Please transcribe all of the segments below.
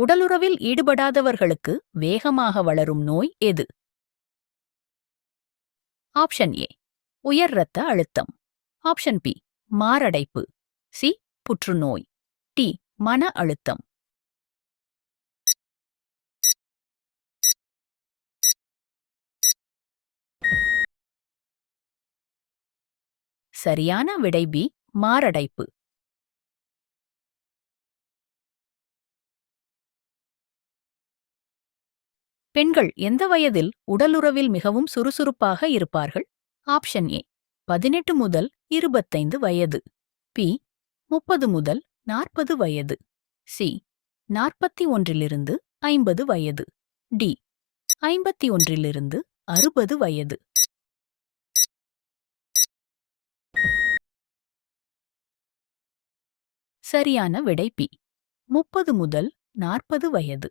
உடலுறவில் ஈடுபடாதவர்களுக்கு வேகமாக வளரும் நோய் எது? ஆப்ஷன் ஏ உயர் இரத்த அழுத்தம். ஆப்ஷன் பி மாரடைப்பு. சி புற்றுநோய். டி மன அழுத்தம். சரியான விடை பி மாரடைப்பு. பெண்கள் எந்த வயதில் உடலுறவில் மிகவும் சுறுசுறுப்பாக இருப்பார்கள்? ஆப்ஷன் ஏ பதினெட்டு முதல் இருபத்தைந்து வயது. பி முப்பது முதல் நாற்பது வயது. சி நாற்பத்தி ஒன்றிலிருந்து ஐம்பது வயது. டி ஐம்பத்தி ஒன்றிலிருந்து அறுபது வயது. சரியான விடை பி முப்பது முதல் நாற்பது வயது.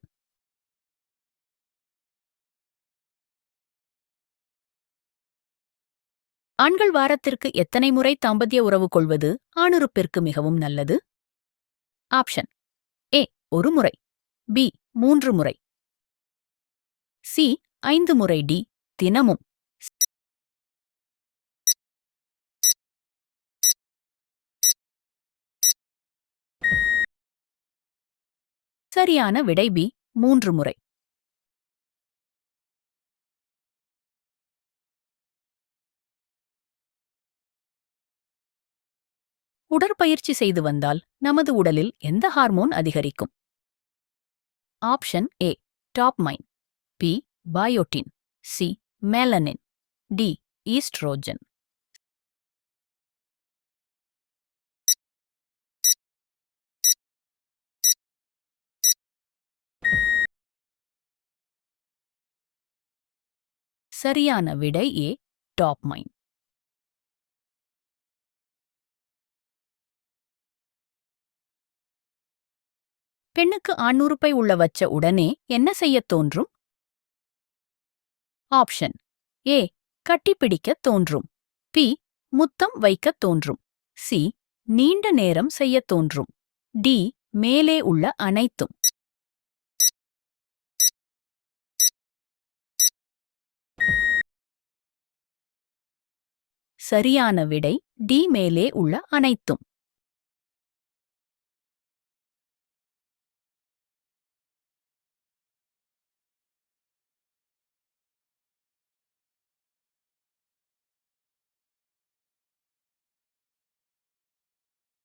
ஆண்கள் வாரத்திற்கு எத்தனை முறை தாம்பத்திய உறவு கொள்வது ஆணுறுப்பிற்கு மிகவும் நல்லது? ஆப்ஷன். ஏ ஒரு முறை. பி மூன்று முறை. சி ஐந்து முறை. டி தினமும். சரியான விடை பி மூன்று முறை. உடற்பயிற்சி செய்து வந்தால் நமது உடலில் எந்த ஹார்மோன் அதிகரிக்கும்? Option A dopamine B biotin C melanin D oestrogen சரியான விடை ஏ டாப் மைன் பெண்ணுக்கு ஆண்ணுறுப்பை உள்ள வச்ச உடனே என்ன செய்யத் தோன்றும்? ஆப்ஷன். ஏ. கட்டிப்பிடிக்கத் தோன்றும். பி. முத்தம் வைக்கத் தோன்றும். சி. நீண்ட நேரம் செய்யத் தோன்றும். டி. மேலே உள்ள அனைத்தும். சரியான விடை டி மேலே உள்ள அனைத்தும்.